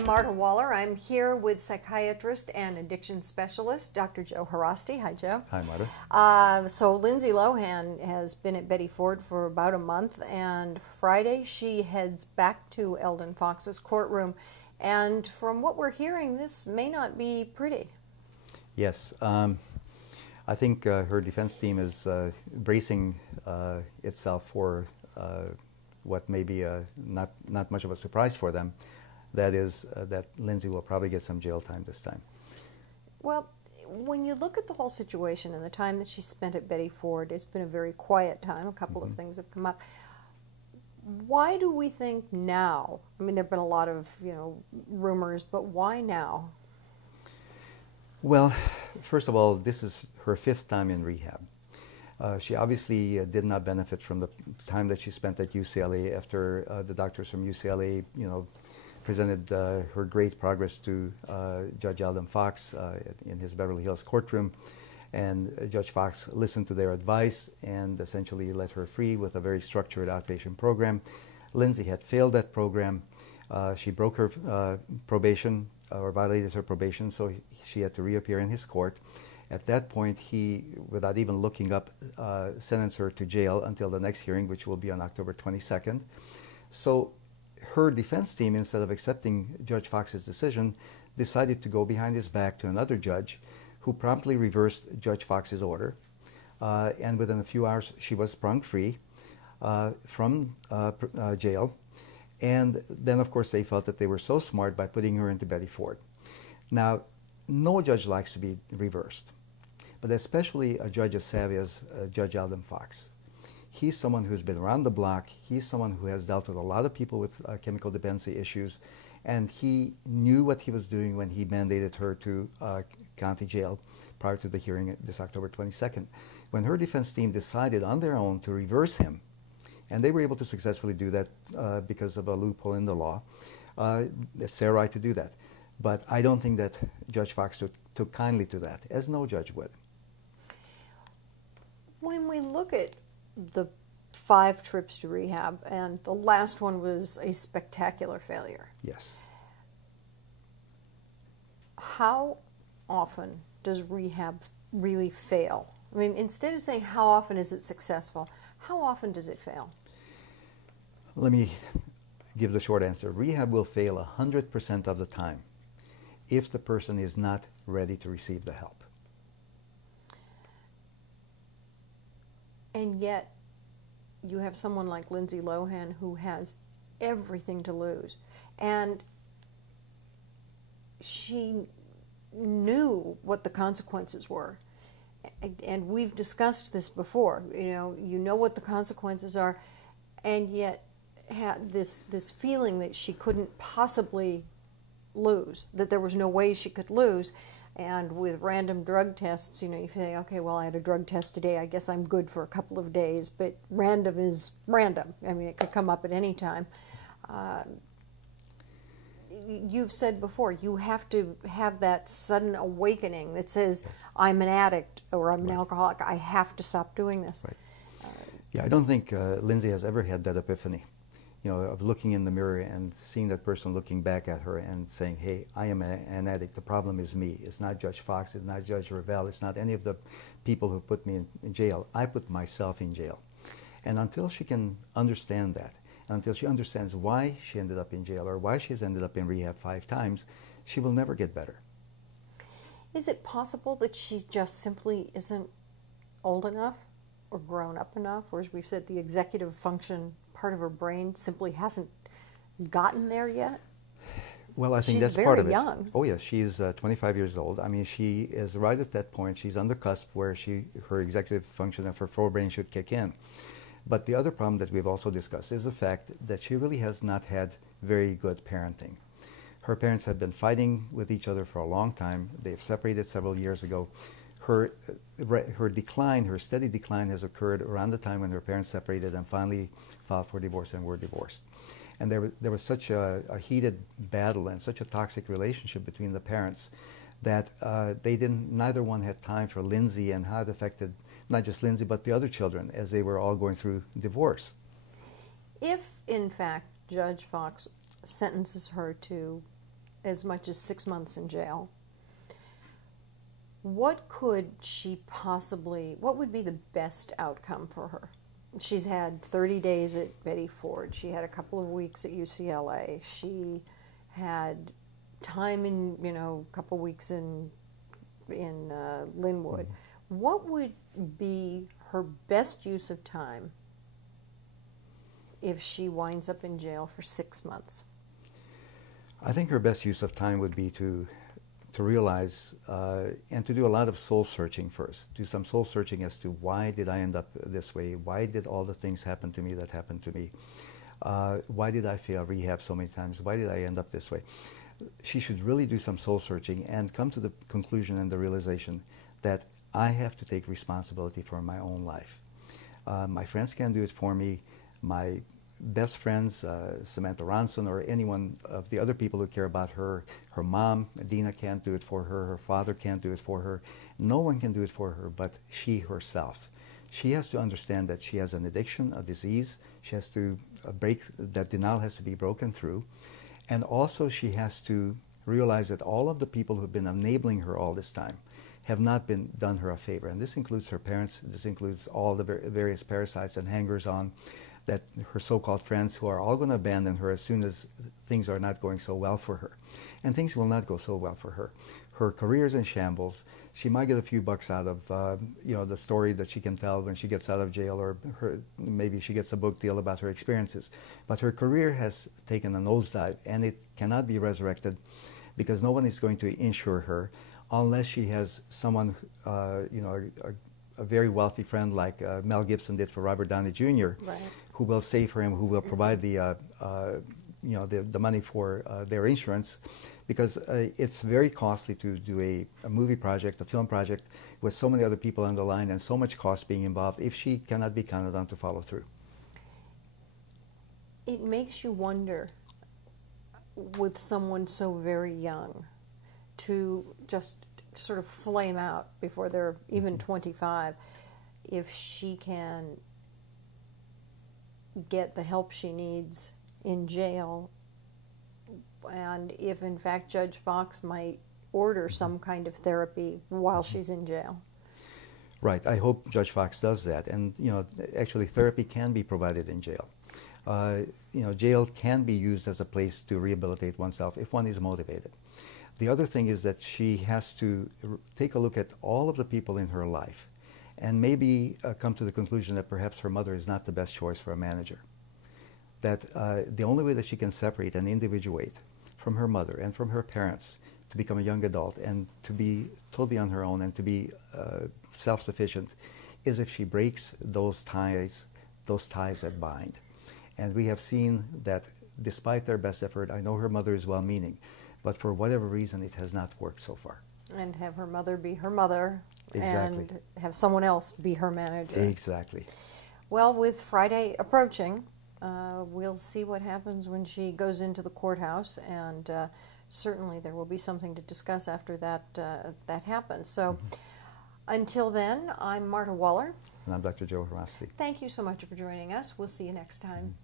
I'm Marta Waller. I'm here with psychiatrist and addiction specialist, Dr. Joe Haraszti. Hi, Joe. Hi, Marta. So Lindsay Lohan has been at Betty Ford for about a month, and Friday she heads back to Eldon Fox's courtroom. And from what we're hearing, this may not be pretty. Yes. I think her defense team is bracing itself for what may be not much of a surprise for them. That is that Lindsay will probably get some jail time this time. Well, when you look at the whole situation and the time that she spent at Betty Ford, it's been a very quiet time. A couple of things have come up. Why do we think now? I mean, there have been a lot of, rumors, but why now? Well, first of all, this is her 5th time in rehab. She obviously did not benefit from the time that she spent at UCLA after the doctors from UCLA, presented her great progress to Judge Eldon Fox in his Beverly Hills courtroom. And Judge Fox listened to their advice and essentially let her free with a very structured outpatient program. Lindsay had failed that program. She broke her probation or violated her probation, so she had to reappear in his court. At that point, he, without even looking up, sentenced her to jail until the next hearing, which will be on October 22nd. So her defense team, instead of accepting Judge Fox's decision, decided to go behind his back to another judge who promptly reversed Judge Fox's order. And within a few hours, she was sprung free from jail. And then, of course, they felt that they were so smart by putting her into Betty Ford. Now, no judge likes to be reversed, but especially a judge as savvy as Judge Eldon Fox. He's someone who's been around the block. He's someone who has dealt with a lot of people with chemical dependency issues, and he knew what he was doing when he mandated her to county jail prior to the hearing this October 22nd. When her defense team decided on their own to reverse him, and they were able to successfully do that because of a loophole in the law, it's their right to do that. But I don't think that Judge Fox took kindly to that, as no judge would. When we look at the 5 trips to rehab, and the last one was a spectacular failure. Yes. How often does rehab really fail? I mean, instead of saying how often is it successful, how often does it fail? Let me give the short answer. Rehab will fail 100% of the time if the person is not ready to receive the help. And yet, you have someone like Lindsay Lohan who has everything to lose. And she knew what the consequences were. And we've discussed this before. You know what the consequences are, and yet had this feeling that she couldn't possibly lose, that there was no way she could lose. And with random drug tests, you say, okay, well, I had a drug test today, I guess I'm good for a couple of days, but random is random. I mean, it could come up at any time. You've said before, you have to have that sudden awakening that says, I'm an addict or I'm an alcoholic, I have to stop doing this. Right. Yeah, I don't think Lindsay has ever had that epiphany, of looking in the mirror and seeing that person looking back at her and saying, hey, I am an addict, the problem is me. It's not Judge Fox, it's not Judge Ravel, it's not any of the people who put me in jail. I put myself in jail. And until she can understand that, and until she understands why she ended up in jail or why she's ended up in rehab 5 times, she will never get better. Is it possible that she just simply isn't old enough or grown up enough, or as we've said, the executive function part of her brain simply hasn't gotten there yet? Well, I think She's that's part of it. She's very young. Oh, yes, she's 25 years old. I mean, she is right at that point. She's on the cusp where her executive function of her forebrain should kick in. But the other problem that we've also discussed is the fact that she really has not had very good parenting. Her parents have been fighting with each other for a long time. They've separated several years ago. Her decline, her steady decline, has occurred around the time when her parents separated and finally filed for divorce and were divorced. And there was such a heated battle and such a toxic relationship between the parents that neither one had time for Lindsay and how it affected not just Lindsay but the other children as they were all going through divorce. If, in fact, Judge Fox sentences her to as much as 6 months in jail. What could she possibly, what would be the best outcome for her? She's had 30 days at Betty Ford. She had a couple of weeks at UCLA. She had time in, a couple of weeks in Linwood. What would be her best use of time if she winds up in jail for 6 months? I think her best use of time would be to realize and to do a lot of soul searching first. Do some soul searching as to why did I end up this way? Why did all the things happen to me that happened to me? Why did I fail rehab so many times? Why did I end up this way? She should really do some soul searching and come to the conclusion and the realization that I have to take responsibility for my own life. My friends can't do it for me. My best friends, Samantha Ronson, or anyone of the other people who care about her, her mom, Dina, can't do it for her, her father can't do it for her. No one can do it for her but she herself. She has to understand that she has an addiction, a disease. She has to that denial has to be broken through. And also she has to realize that all of the people who have been enabling her all this time have not done her a favor. And this includes her parents, this includes all the various parasites and hangers-on, that her so-called friends who are all going to abandon her as soon as things are not going so well for her. And things will not go so well for her. Her career is in shambles. She might get a few bucks out of the story that she can tell when she gets out of jail, or maybe she gets a book deal about her experiences. But her career has taken a nosedive, and it cannot be resurrected because no one is going to insure her unless she has someone, a very wealthy friend like Mel Gibson did for Robert Downey Jr., right, who will save for him, who will provide the money for their insurance, because it's very costly to do a movie project, a film project, with so many other people on the line and so much cost being involved if she cannot be counted on to follow through. It makes you wonder, with someone so very young, to just sort of flame out before they're even 25, if she can get the help she needs in jail, and if in fact Judge Fox might order some kind of therapy while she's in jail. Right. I hope Judge Fox does that. And actually therapy can be provided in jail. Jail can be used as a place to rehabilitate oneself if one is motivated. The other thing is that she has to take a look at all of the people in her life and maybe come to the conclusion that perhaps her mother is not the best choice for a manager. That the only way that she can separate and individuate from her mother and from her parents to become a young adult and to be totally on her own and to be self-sufficient is if she breaks those ties that bind. And we have seen that despite their best effort, I know her mother is well-meaning, but for whatever reason it has not worked so far. And have her mother be her mother. Exactly. And have someone else be her manager. Exactly. Well, with Friday approaching, we'll see what happens when she goes into the courthouse, and certainly there will be something to discuss after that happens. So until then, I'm Marta Waller. And I'm Dr. Joe Haraszti. Thank you so much for joining us. We'll see you next time.